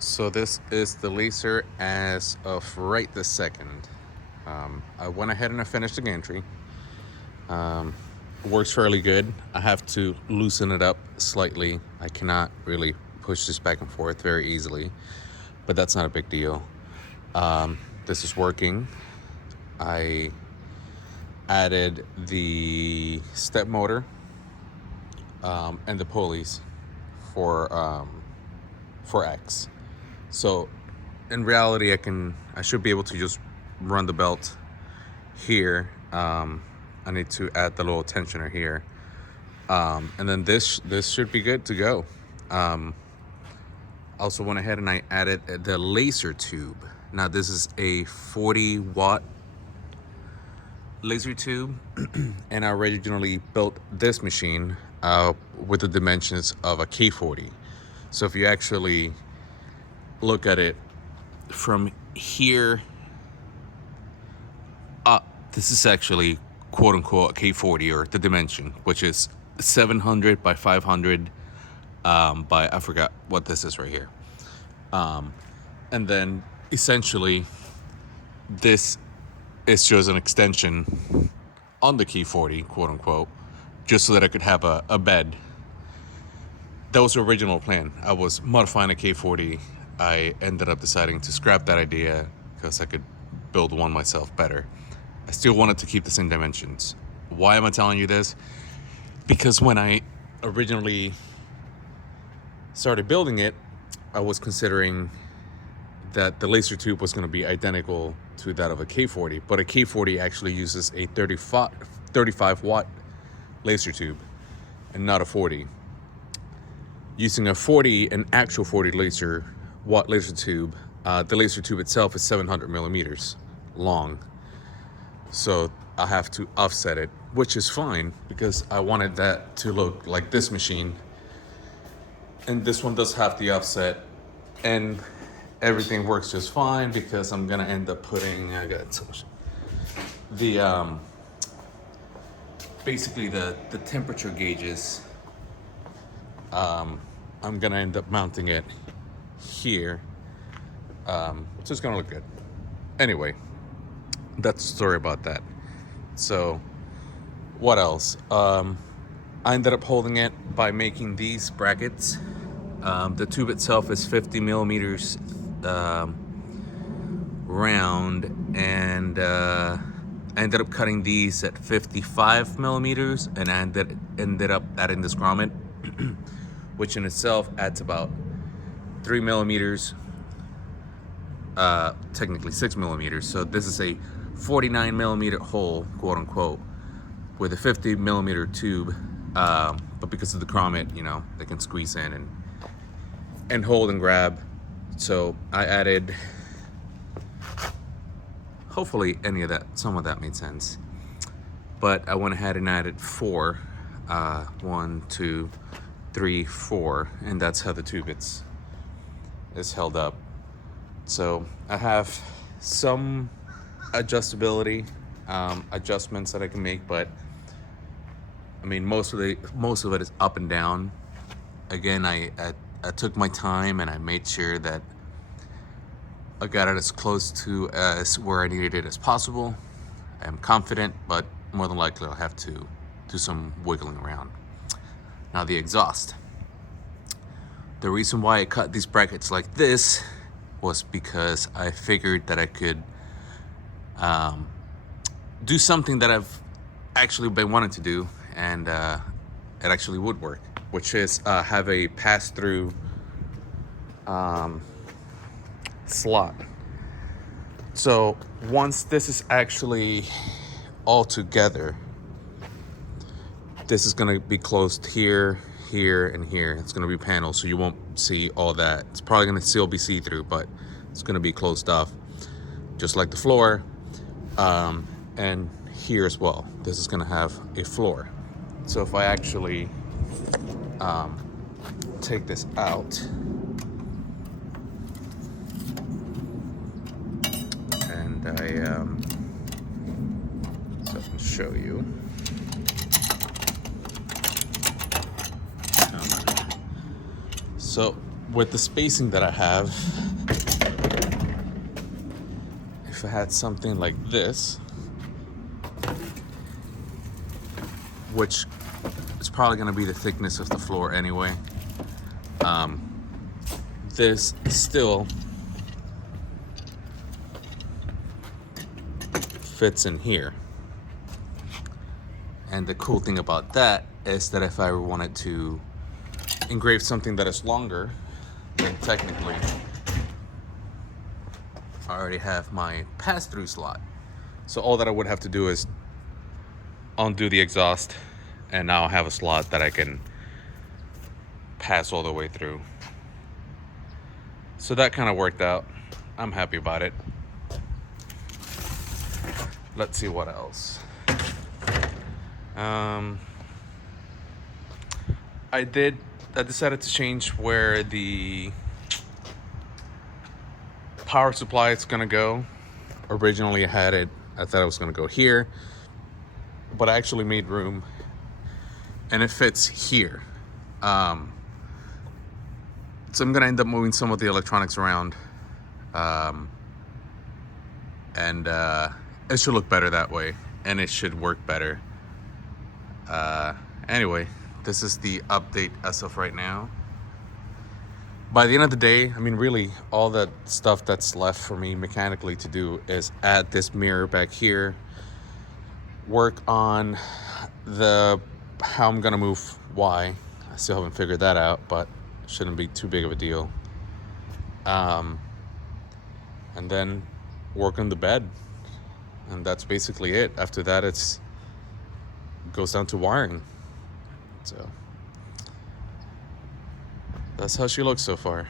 So this is the laser as of right this second. I went ahead and I finished the gantry. Works fairly good. I have to loosen it up slightly. I cannot really push this back and forth very easily, but that's not a big deal. This is working. I added the step motor and the pulleys for X. So in reality, I should be able to just run the belt here. I need to add the little tensioner here, and then this should be good to go. I also went ahead and I added the laser tube. Now this is a 40-watt laser tube, and I originally built this machine with the dimensions of a K40. So if you actually look at it from here up, this is actually quote unquote a K40, or the dimension, which is 700 by 500 by, I forgot what this is right here. And then essentially this is just an extension on the K40, quote unquote, just so that I could have a bed. That was the original plan. I was modifying a K40. I ended up deciding to scrap that idea because I could build one myself better. I still wanted to keep the same dimensions. Why am I telling you this? Because when I originally started building it, I was considering that the laser tube was going to be identical to that of a K40, but a K40 actually uses a 35 watt laser tube and not a 40. Using a 40, an actual 40 watt laser tube, the laser tube itself is 700 millimeters long. So I have to offset it, which is fine because I wanted that to look like this machine. And this one does have the offset, and everything works just fine because I'm gonna end up putting, basically the temperature gauges. I'm gonna end up mounting it here, which is gonna look good. Anyway, that's the story about that. So what else? I ended up holding it by making these brackets. The tube itself is 50 millimeters round, and I ended up cutting these at 55 millimeters, and I ended up adding this grommet, which in itself adds about 3 millimeters, technically 6 millimeters. So this is a 49 millimeter hole, quote unquote, with a 50 millimeter tube. But because of the grommet, they can squeeze in and hold and grab. So I added, hopefully some of that made sense. But I went ahead and added 4, 1, 2, 3, 4, and that's how the tube is held up. So I have some adjustability, adjustments that I can make, but I mean most of it is up and down. Again, I took my time and I made sure that I got it as close to as where I needed it as possible. I am confident, but more than likely I'll have to do some wiggling around. Now the exhaust. The reason why I cut these brackets like this was because I figured that I could do something that I've actually been wanting to do, and it actually would work, which is have a pass-through slot. So once this is actually all together, this is going to be closed here, here, and here. It's going to be panels, so you won't see all that. It's probably going to still be see-through, but it's going to be closed off, just like the floor, and here as well. This is going to have a floor. So if I actually take this out and so I can show you. So with the spacing that I have, if I had something like this, which is probably going to be the thickness of the floor anyway, this still fits in here. And the cool thing about that is that if I wanted to engrave something that is longer, then technically I already have my pass-through slot. So all that I would have to do is undo the exhaust, and now I have a slot that I can pass all the way through. So that kind of worked out. I'm happy about it. Let's see what else. I decided to change where the power supply is gonna go. Originally I thought it was gonna go here, but I actually made room and it fits here. So I'm gonna end up moving some of the electronics around, and it should look better that way, and it should work better. Anyway, this is the update as of right now. By the end of the day, I mean, really, all that stuff that's left for me mechanically to do is add this mirror back here, work on how I'm gonna move Y. I still haven't figured that out, but it shouldn't be too big of a deal. And then work on the bed, and that's basically it. After that, it goes down to wiring. So that's how she looks so far.